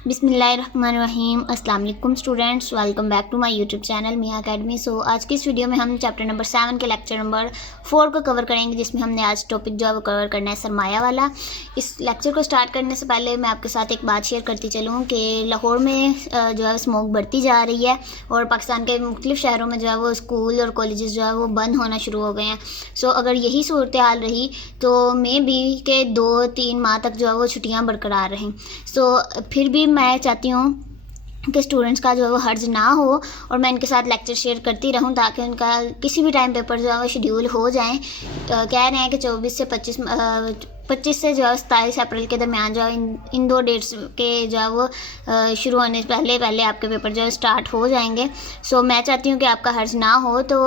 बिस्मिल्लाहिर्रहमानिर्रहीम। अस्सलाम वालेकुम students, welcome back to my YouTube channel Miya academy. सो आज की इस वीडियो में हम चैप्टर नंबर 7 के लेक्चर नंबर 4 को कवर करेंगे, जिसमें हमने आज टॉपिक जो है वो कवर करना है सरमाया वाला। इस लेक्चर को स्टार्ट करने से पहले मैं आपके साथ एक बात शेयर करती चलूँ कि लाहौर में जो है स्मोक बढ़ती जा रही है और पाकिस्तान के मुख्तलिफ शहरों में जो है वो स्कूल और कॉलेजेस जो है वो बंद होना शुरू हो गए हैं। सो अगर यही सूरत हाल रही तो मे बी के 2-3 माह तक जो है वो छुट्टियाँ बरकरार रहें। सो फिर भी मैं चाहती हूँ कि स्टूडेंट्स का जो है वो हर्ज ना हो और मैं इनके साथ लेक्चर शेयर करती रहूं ताकि उनका किसी भी टाइम पेपर जो है वो शेड्यूल हो जाएं। कह रहे हैं कि 24 से 25 से जो है 27 अप्रैल के दरमियान जो है इन 2 डेट्स के जो है वो शुरू होने से पहले आपके पेपर जो है स्टार्ट हो जाएंगे। सो मैं चाहती हूँ कि आपका हर्ज ना हो। तो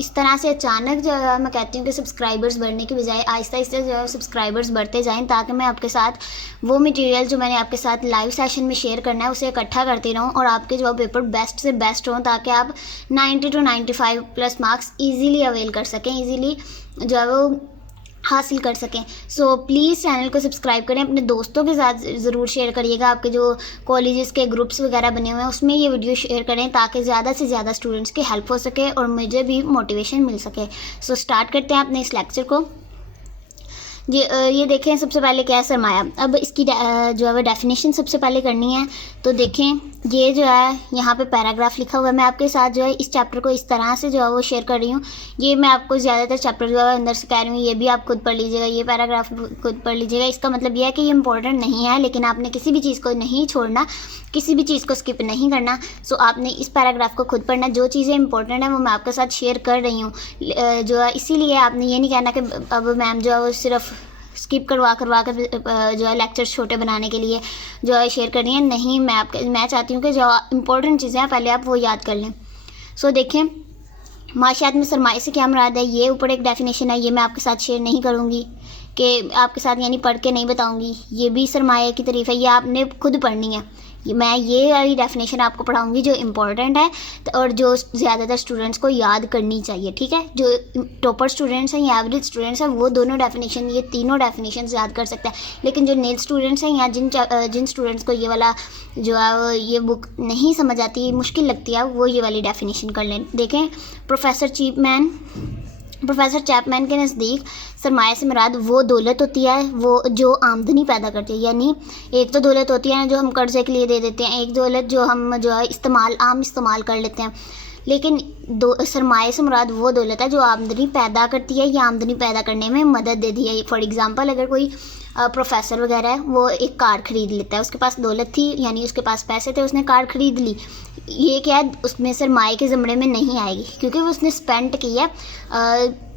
इस तरह से अचानक जो है मैं कहती हूँ कि सब्सक्राइबर्स बढ़ने की बजाय आहिस्ता आहिस्ता जो है सब्सक्राइबर्स बढ़ते जाएँ, ताकि मैं आपके साथ वो मटेरियल जो मैंने आपके साथ लाइव सेशन में शेयर करना है उसे इकट्ठा करती रहूँ और आपके जो पेपर बेस्ट से बेस्ट हों, ताकि आप 90 to 95 plus marks easily avail कर सकें, ईज़िली जो है वो हासिल कर सकें। सो प्लीज़ चैनल को सब्सक्राइब करें, अपने दोस्तों के साथ ज़रूर शेयर करिएगा। आपके जो कॉलेजेस के ग्रुप्स वगैरह बने हुए हैं उसमें ये वीडियो शेयर करें ताकि ज़्यादा से ज़्यादा स्टूडेंट्स की हेल्प हो सके और मुझे भी मोटिवेशन मिल सके। सो स्टार्ट करते हैं अपने इस लेक्चर को। ये देखें, सबसे पहले क्या है सरमाया। अब इसकी जो है वो डेफिनेशन सबसे पहले करनी है। तो देखें, ये जो है यहाँ पे पैराग्राफ लिखा हुआ है। मैं आपके साथ जो है इस चैप्टर को इस तरह से जो है वो शेयर कर रही हूँ। ये मैं आपको ज़्यादातर चैप्टर जो है अंदर से कह रही हूँ, ये भी आप खुद पढ़ लीजिएगा, ये पैराग्राफ खुद पढ़ लीजिएगा। इसका मतलब यह है कि ये इंपॉर्टेंट नहीं है, लेकिन आपने किसी भी चीज़ को नहीं छोड़ना, किसी भी चीज़ को स्किप नहीं करना। सो आपने इस पैराग्राफ को खुद पढ़ना। जो चीज़ें इंपॉर्टेंट हैं वो मैं आपके साथ शेयर कर रही हूँ जो है, इसीलिए आपने ये नहीं कहना कि अब मैम जो है वो सिर्फ स्किप करवा कर जो है लेक्चर छोटे बनाने के लिए जो है शेयर करनी है। नहीं, मैं चाहती हूँ कि जो इंपॉर्टेंट चीज़ें हैं पहले आप वो याद कर लें। सो देखें, माशियात में सरमाए से क्या मुराद है, ये ऊपर एक डेफिनेशन है, ये मैं आपके साथ शेयर नहीं करूँगी कि आपके साथ यानी पढ़ के नहीं बताऊँगी। ये भी सरमाए की तारीफ़ है, ये आपने खुद पढ़नी है। मैं ये वाली डेफिनेशन आपको पढ़ाऊंगी जो इम्पोर्टेंट है और जो ज़्यादातर स्टूडेंट्स को याद करनी चाहिए। ठीक है, जो टॉपर स्टूडेंट्स हैं या एवरेज स्टूडेंट्स हैं वो दोनों डेफिनेशन, ये तीनों डेफिनेशन याद कर सकते हैं। लेकिन जो नील स्टूडेंट्स हैं या जिन स्टूडेंट्स को ये वाला जो है ये बुक नहीं समझ आती, मुश्किल लगती है, वो ये वाली डेफिनेशन कर लें। देखें, प्रोफेसर चैपमैन के नज़दीक सरमाया से मुराद वो दौलत होती है वो जो आमदनी पैदा करती है। यानी एक तो दौलत होती है जो हम कर्जे के लिए दे देते हैं, एक दौलत जो हम जो है आम इस्तेमाल कर लेते हैं। लेकिन सरमाए से मुराद वो दौलत है जो आमदनी पैदा करती है या आमदनी पैदा करने में मदद देती है। फॉर एग्ज़ाम्पल, अगर कोई प्रोफेसर वगैरह है, वो एक कार ख़रीद लेता है, उसके पास दौलत थी यानी उसके पास पैसे थे, उसने कार ख़रीद ली। ये क्या है, उसमें सरमाए के ज़मरे में नहीं आएगी क्योंकि वो उसने स्पेंड किया,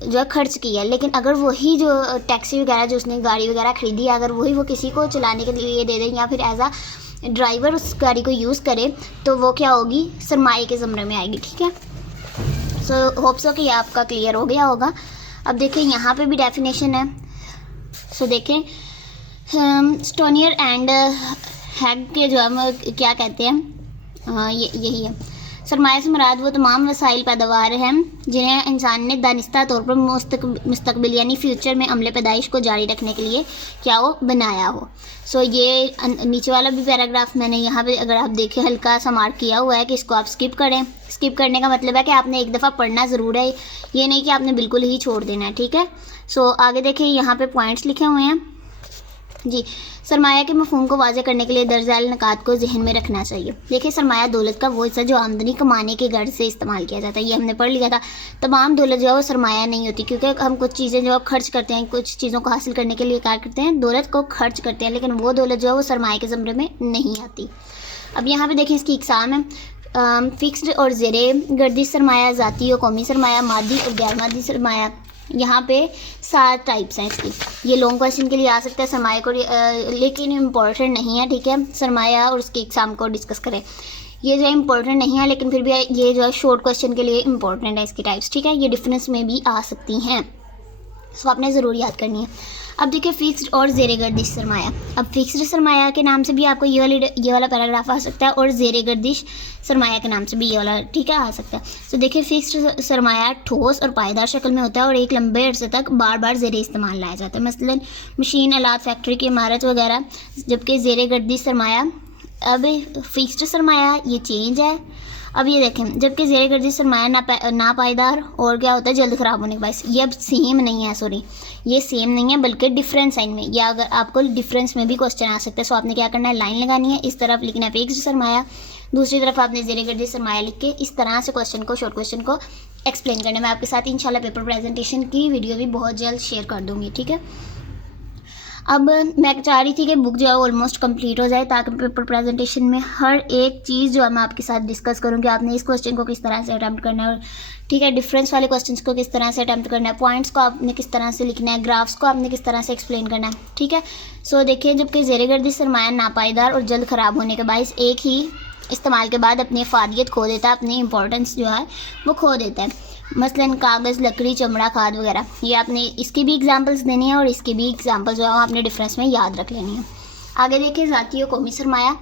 जो है खर्च किया। लेकिन अगर वही जो टैक्सी वगैरह जो उसने गाड़ी वगैरह ख़रीदी है, अगर वही वो किसी को चलाने के लिए दे दें या फिर एज आ ड्राइवर उस गाड़ी को यूज़ करे, तो वो क्या होगी, सरमाए के ज़मरे में आएगी। ठीक है, सो होप सो कि आपका क्लियर हो गया होगा। अब देखें, यहाँ पे भी डेफिनेशन है। सो देखें, स्टोनियर एंड हैग के जो है क्या कहते हैं, यही है। सरमाया से मुराद वो तमाम वसाइल पैदावार हैं जिन्हें इंसान ने दानिस्ता तौर पर मुस्तकबिल यानी फ्यूचर में अमले पैदाइश को जारी रखने के लिए क्या हो बनाया हो। सो ये नीचे वाला भी पैराग्राफ मैंने यहाँ पे अगर आप देखें हल्का सा मार्क किया हुआ है कि इसको आप स्किप करें। स्किप करने का मतलब है कि आपने एक दफ़ा पढ़ना ज़रूर है, ये नहीं कि आपने बिल्कुल ही छोड़ देना है। ठीक है, सो आगे देखिए, यहाँ पे पॉइंट्स लिखे हुए हैं जी। सरमाया के मफहूम को वाज़े करने के लिए दर्जाल नकात को जहन में रखना चाहिए। देखिए, सरमाया दौलत का वो हिस्सा जो आमदनी कमाने के गर्ज से इस्तेमाल किया जाता है, ये हमने पढ़ लिया था। तमाम दौलत जो है वो सरमाया नहीं होती, क्योंकि हम कुछ चीज़ें जो खर्च करते हैं, कुछ चीज़ों को हासिल करने के लिए क्या करते हैं, दौलत को खर्च करते हैं, लेकिन वो दौलत जो है वो सरमाया के ज़मरे में नहीं आती। अब यहाँ पर देखें, इसकी इकसाम है। फिक्स्ड और ज़ेरे गर्दिश सरमाया, ज़ाती और कौमी सरमाया, मादी और गैर मादी सरमाया। यहाँ पे 7 टाइप्स हैं इसकी। ये लॉन्ग क्वेश्चन के लिए आ सकता है सरमाया को, लेकिन इम्पोर्टेंट नहीं है। ठीक है, सरमाया और उसके एग्ज़ाम को डिस्कस करें। ये जो है इम्पोर्टेंट नहीं है, लेकिन फिर भी ये जो है शॉर्ट क्वेश्चन के लिए इम्पोर्टेंट है इसकी टाइप्स। ठीक है, ये डिफरेंस में भी आ सकती हैं, सो आपने ज़रूर याद करनी है। अब देखिए, फिक्स्ड और ज़ेरे गर्दिश सरमाया। अब फिक्स्ड सरमाया के नाम से भी आपको ये वाला पैराग्राफ आ सकता है और ज़ेरे गर्दिश सरमाया के नाम से भी ये वाला, ठीक है, आ सकता है। तो देखिए, फिक्स्ड सरमाया ठोस और पायदार शक्ल में होता है और एक लंबे अरसे तक बार बार ज़ेरे इस्तेमाल लाया जाता है, मसलन मशीन, आलात, फैक्ट्री की इमारत वगैरह। जबकि ज़ेरे गर्दिश सरमाया अब फिक्स्ड सरमाया ये चेंज है। अब ये देखें, जबकि ज़ेर गर्दिश सरमाया ना पायदार और क्या होता है, जल्द ख़राब होने के बायस। ये अब सेम नहीं है, सॉरी ये सेम नहीं है बल्कि डिफरेंस साइन में, या अगर आपको डिफरेंस में भी क्वेश्चन आ सकता है। सो आपने क्या करना है, लाइन लगानी है, इस तरफ लिखना है फिक्स्ड सरमाया, दूसरी तरफ आपने ज़ेर गर्दिश सरमाया लिख के इस तरह से क्वेश्चन को, शॉर्ट क्वेश्चन को एक्सप्लेन करना है। मैं आपके साथ इंशाल्लाह पेपर प्रेजेंटेशन की वीडियो भी बहुत जल्द शेयर कर दूँगी, ठीक है। अब मैं चाह रही थी कि बुक जो है ऑलमोस्ट कंप्लीट हो जाए, ताकि पेपर प्रेजेंटेशन में हर एक चीज़ जो है मैं आपके साथ डिस्कस करूँ कि आपने इस क्वेश्चन को किस तरह से अटैम्प्ट करना है, और ठीक है डिफरेंस वाले क्वेश्चंस को किस तरह से अटैम्प्ट करना है, पॉइंट्स को आपने किस तरह से लिखना है, ग्राफ्स को आपने किस तरह से एक्सप्लेन करना है, ठीक है। सो देखिए, जबकि ज़ेर गर्दिश सरमाया नापायदार और जल्द ख़राब होने के बायस एक ही इस्तेमाल के बाद अपनी अफादियत खो देता है, अपनी इंपॉर्टेंस जो है वो खो देता है। मसलन कागज़, लकड़ी, चमड़ा, खाद वगैरह, ये आपने इसकी भी एग्जांपल्स देनी है और इसकी भी एग्जांपल्स जो है आपने डिफरेंस में याद रख लेनी है। आगे देखिए, ज़ाती और कौमी सरमाया।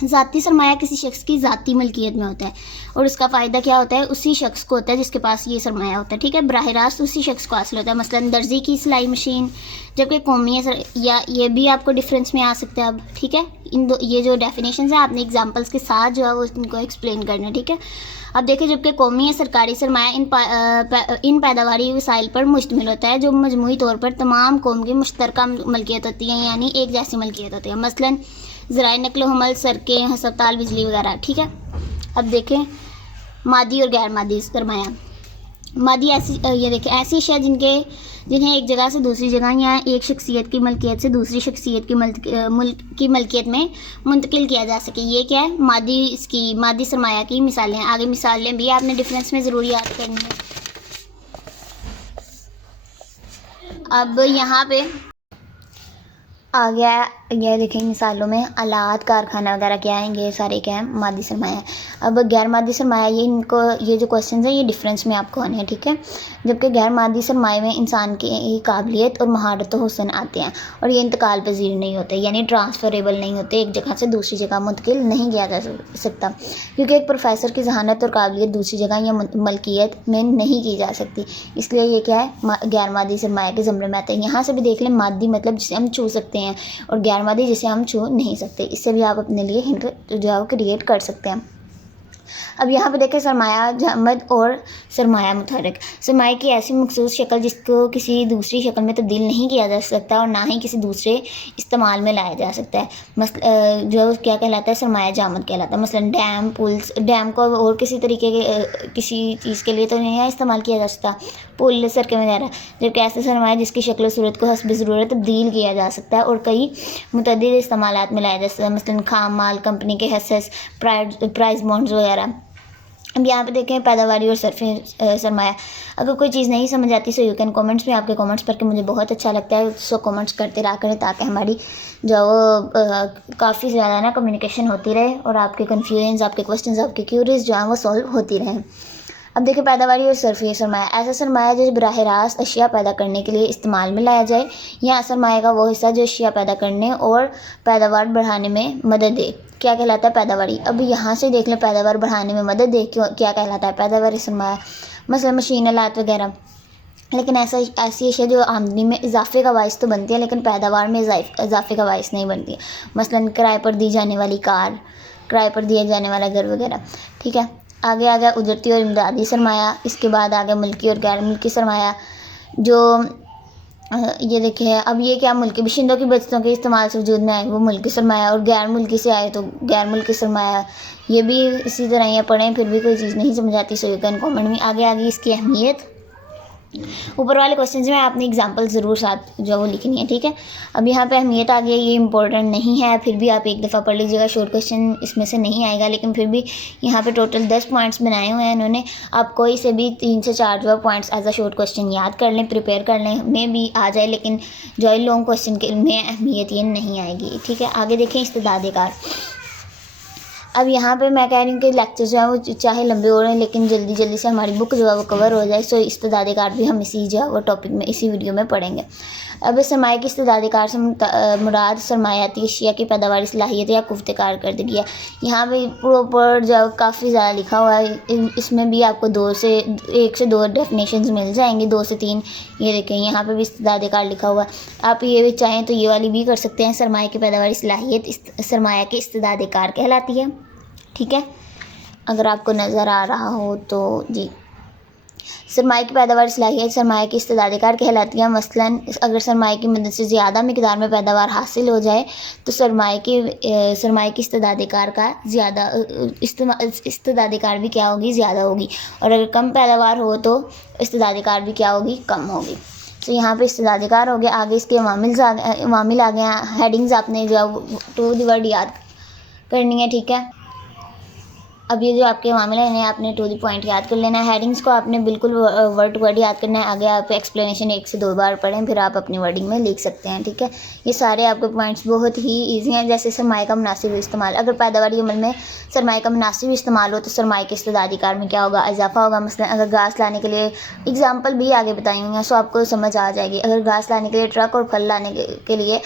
ज़ाती सरमाया किसी शख्स की ज़ाती मलकियत में होता है और उसका फ़ायदा क्या होता है, उसी शख्स को होता है जिसके पास ये सरमाया होता है, ठीक है। बराह रास्त उसी शख्स को हासिल होता है, मसलन दर्जी की सिलाई मशीन। जबकि कौमी या ये भी आपको डिफरेंस में आ सकता है अब, ठीक है। ये जो डेफिनेशन है आपने एग्जाम्पल्स के साथ जो है वो इनको एक्सप्लेन करना है, ठीक है। अब देखिए, जबकि कौमी या सरकारी सरमाया इन पैदावारी वसाइल पर मुश्तमिल होता है जो मजमूई तौर पर तमाम कौम की मुश्तरका मलकियत होती है, यानी एक जैसी मलकियत होती है, मसलन ज़राए नक़्ल व हमल, सड़कें, हस्पताल, बिजली वगैरह, ठीक है। अब देखें, मादी और गैर मादी सरमाया। मादी ऐसी, ये देखें, ऐसी अशिया जिन्हें एक जगह से दूसरी जगह या एक शख्सियत की मलकियत से दूसरी शख्सियत की मलकियत में मुंतकिल किया जा सके, ये क्या है, मादी सरमाया की मिसालें हैं। आगे मिसालें भी आपने डिफरेंस में ज़रूर याद करनी है। अब यहाँ पे आ गया, यह देखें मिसालों में आलात, कारखाना वगैरह क्या है, ये सारे क्या है, मादी सरमाया। अब गैर मादी सरमाया, ये जो क्वेश्चन है ये डिफरेंस में आपको आने हैं, ठीक है। जबकि गैर मादी सरमाए में इंसान की काबिलियत और महारत और हुस्न आते हैं और ये इंतकाल पजीर नहीं होते, यानी ट्रांसफरेबल नहीं होते, एक जगह से दूसरी जगह मुंतकिल नहीं किया जा सकता, क्योंकि एक प्रोफेसर की जहानत और काबिलियत दूसरी जगह या मलकियत में नहीं की जा सकती, इसलिए ये क्या है, गैर मादी सरमाया के ज़मरे में आते हैं। यहाँ से भी देख लें, मादी मतलब जिसे हम छू सकते हैं और गैर मादी जिसे हम छू नहीं सकते, इससे भी आप अपने लिए हिंट जो है क्रिएट कर सकते हैं। अब यहाँ पे देखें, सरमाया जमद और सरमाया मुतहर्रिक। सरमाए की ऐसी मखसूस शक्ल जिसको किसी दूसरी शक्ल में तब्दील नहीं किया जा सकता और ना ही किसी दूसरे इस्तेमाल में लाया जा सकता है, जो क्या कहलाता है, सरमाया जामद कहलाता है। मसलन डैम, पुल्स, डैम को और किसी तरीके के किसी चीज़ के लिए तो नहीं इस्तेमाल किया जा सकता, पुल, सड़कें वगैरह। जबकि ऐसे सरमाया जिसकी शक्ल सूरत को हस्ब ज़रूरत तब्दील किया जा सकता है और कई मुतअद्दिद इस्तेमालात में लाया जा सकता है, मसलन खाम माल, कंपनी के हिस्से, प्राइज बॉन्ड्स वगैरह। अब यहाँ पे देखें, पैदावारी और सरमाया। अगर कोई चीज़ नहीं समझ आती सो यू कैन कमेंट्स में, आपके कमेंट्स पढ़ के मुझे बहुत अच्छा लगता है, सो कमेंट्स करते रहा करें ताकि हमारी जो काफ़ी ज़्यादा ना कम्युनिकेशन होती रहे और आपके कन्फ्यूजन, आपके क्वेश्चन, आपके क्यूरीज जो हैं वो सॉल्व होती रहें। अब देखिए, पैदावारी और सरमाया। ऐसा सरमाया जो बराह रास्त अशिया पैदा करने के लिए इस्तेमाल में लाया जाए, या सरमाया का वो हिस्सा जो अशिया पैदा करने और पैदावार बढ़ाने में मदद दे, क्या कहलाता है, पैदावारी। अब यहाँ से देख लें, पैदावार बढ़ाने में मदद दे क्या कहलाता है, पैदावारी सरमाया। मसलन मशीन, आलात वगैरह। लेकिन ऐसी अशिया जो आमदनी में इजाफे का बायस तो बनती है लेकिन पैदावार में इजाफे का बायस नहीं बनती है, मसलन किराए पर दी जाने वाली कार, किराए पर दिया जाने वाला घर वगैरह, ठीक है। आगे आ गया उजरती और इमदादी सरमाया। इसके बाद आ गया मुल्की और गैर मुल्की सरमाया। जो ये देखिए, अब ये क्या, मुल्की बशिंदों की बचतों के इस्तेमाल से वजूद में आए वो मुल्की सरमाया, और गैर मुल्की से आए तो गैर मुल्की सरमाया। ये भी इसी तरह ये पढ़ें, फिर भी कोई चीज़ नहीं समझ आती सो यू कैन कमेंट में। आगे इसकी अहमियत, ऊपर वाले क्वेश्चन में आपने एग्जांपल ज़रूर साथ जो वो लिखनी है, ठीक है। अब यहाँ पे अहमियत आ गई, ये इंपॉर्टेंट नहीं है, फिर भी आप एक दफ़ा पढ़ लीजिएगा, शॉर्ट क्वेश्चन इसमें से नहीं आएगा, लेकिन फिर भी यहाँ पे टोटल 10 पॉइंट्स बनाए हुए हैं इन्होंने। आप कोई से भी 3 से 4 जो points as a short question याद कर लें, प्रिपेयर कर लें, में भी आ जाए, लेकिन जो लॉन्ग क्वेश्चन के में अहमियत ये नहीं आएगी, ठीक है। आगे देखें, इस्तेदाद कार। अब यहाँ पे मैं कह रही हूँ कि लेक्चर जो है वो चाहे लंबे हो रहे हैं लेकिन जल्दी जल्दी से हमारी बुक जो है वो कवर हो जाए, सो इस्तेदाद कार भी हम इसी जो है वो टॉपिक में, इसी वीडियो में पढ़ेंगे। अब सरमाए की इस्तेदाद कार से मुराद सरमायाती अशिया की पैदावारी सलाहियत या कुफ्ते कारकर्दगी है। यहाँ पे प्रॉपर जो काफ़ी ज़्यादा लिखा हुआ है, इसमें भी आपको 1 से 2 डेफिनेशंस मिल जाएंगी, 2 से 3। ये देखें यहाँ पे भी इस्तेदाद कार लिखा हुआ है। आप ये भी चाहें तो ये वाली भी कर सकते हैं। सरमाए की पैदावारी सलाहियत सरमाया की इस्तेदाद कार कहलाती है। ठीक है, अगर आपको नज़र आ रहा हो तो जी। सरमाए की पैदावार सलाहियत सरमाए की इस्तेदाद कार कहलाती है। मसलन अगर सरमाए की मदद से ज़्यादा मिकदार में पैदावार हासिल हो जाए तो सरमाए की इस्तेदाद कार का ज़्यादा इस्तेदाद कार भी क्या होगी, ज़्यादा होगी। और अगर कम पैदावार हो तो इस्तेदाद कार भी क्या होगी, कम होगी। तो यहाँ पे इस्तेदाद कार हो गया। आगे इसके अवामिल आ गए। हेडिंग्स आपने जो टू द वर्ड याद करनी है। ठीक है, अब ये जो आपके मामले हैं आपने टू द पॉइंट याद कर लेना है। हेडिंग्स को आपने बिल्कुल वर्ड टू वर्ड याद करना है। आगे आप एक्सप्लेनेशन 1 से 2 बार पढ़ें, फिर आप अपनी वर्डिंग में लिख सकते हैं। ठीक है, ये सारे आपके पॉइंट्स बहुत ही ईजी हैं। जैसे सरमाए का मुनासिब इस्तेमाल, अगर पैदावारी अमल में सरमाए का मुनासिब इस्तेमाल हो तो सरमाए के इस्तेदादी कार में क्या होगा, इजाफा होगा। मसलन अगर घास लाने के लिए, एग्जाम्पल भी आगे बताई हुई हैं सो आपको समझ आ जाएगी। अगर घास लाने के लिए ट्रक और फल लाने के लिए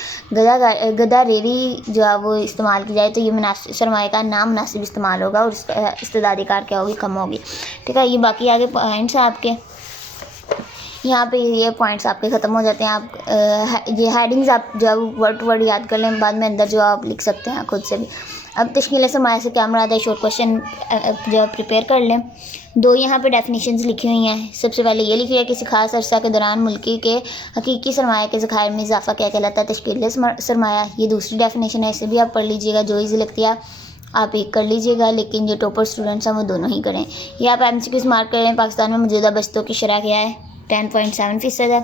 गधा रेड़ी जो है वो इस्तेमाल की जाए तो ये सरमाए का नामुनासिब इस्तेमाल होगा और इस्तेदादी कार क्या होगी, कम होगी। ठीक है, ये बाकी आगे पॉइंट्स हैं आपके। यहाँ पे ये पॉइंट्स आपके ख़त्म हो जाते हैं। आप ये हेडिंग्स आप जो है वर्ड टू वर्ड याद कर लें, बाद में अंदर जो आप लिख सकते हैं खुद से भी। अब तश्कील सरमाया से क्या मुराद है, शॉर्ट क्वेश्चन जो प्रिपेयर कर लें। 2 यहाँ पे डेफिनेशंस लिखी हुई हैं। सबसे पहले ये लिखी है किसी खास अरसा के दौरान मुल्की के हकीकी सरमाया के ज़खायर में इजाफा क्या कहलाता है, तश्कील सरमाया। ये दूसरी डेफिनेशन है, इसे भी आप पढ़ लीजिएगा। जो ईजी लगती है आप एक कर लीजिएगा, लेकिन जो टॉपर स्टूडेंट्स हैं वो दोनों ही करें। ये आप MCQs मार्क करें। पाकिस्तान में मौजूदा बस्तों की शरह क्या है, 10.7% है,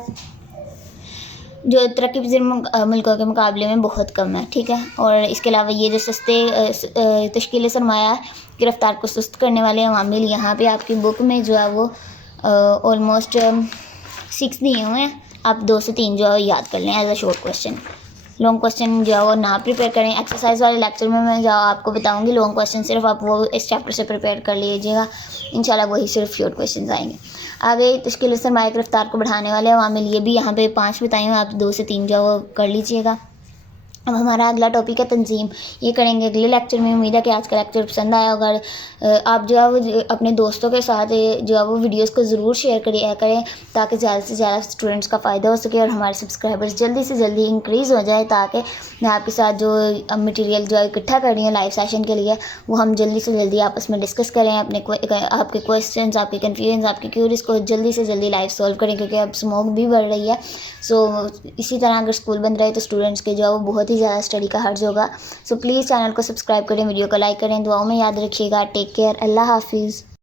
जो तरक्की पज़ीर मुल्कों के मुकाबले में बहुत कम है। ठीक है, और इसके अलावा ये जो सस्ते तश्कील सरमाया की रफ्तार को सुस्त करने वाले अवामिल यहाँ पे आपकी बुक में जो है वो ऑलमोस्ट 6 दिए हुए हैं। आप 2 से 3 जो है याद कर लें as a short question. Long question जो है वो ना प्रिपेयर करें। एक्सरसाइज वाले लेक्चर में मैं जो आपको बताऊंगी लॉन्ग क्वेश्चन, सिर्फ आप वो इस चैप्टर से प्रिपेयर कर लीजिएगा। इंशाल्लाह वही सिर्फ शॉर्ट क्वेश्चन आएंगे। आगे तश्कील सरमाया की रफ्तार को बढ़ाने वाले अवामिल, ये भी यहाँ पे 5 बताए हुए, आप 2 से 3 जो है वो कर लीजिएगा। अब हमारा अगला टॉपिक है तंजीम। ये करेंगे अगले लेक्चर में। उम्मीद है कि आज का लेक्चर पसंद आया होगा। आप जो है वो अपने दोस्तों के साथ जो है वो वीडियोस को ज़रूर शेयर करें ताकि ज़्यादा से ज़्यादा स्टूडेंट्स का फ़ायदा हो सके और हमारे सब्सक्राइबर्स जल्दी से जल्दी इंक्रीज़ हो जाए, ताकि मैं आपके साथ जो मटेरियल जो इकट्ठा कर रही हूँ लाइव सेशन के लिए वो हम जल्दी से जल्दी आपस में डिस्कस करें। आपके क्वेश्चन, आपके कन्फ्यूजन, आपके क्यूरीज को जल्दी से जल्दी लाइव सॉल्व करें, क्योंकि अब स्मोक भी बढ़ रही है। सो इसी तरह अगर स्कूल बंद रहे तो स्टूडेंट्स के जो है वो बहुत ही ज़्यादा स्टडी का हर्ज होगा। सो प्लीज़ चैनल को सब्सक्राइब करें, वीडियो को लाइक करें, दुआओं में याद रखिएगा। टेक केयर, अल्लाह हाफिज़।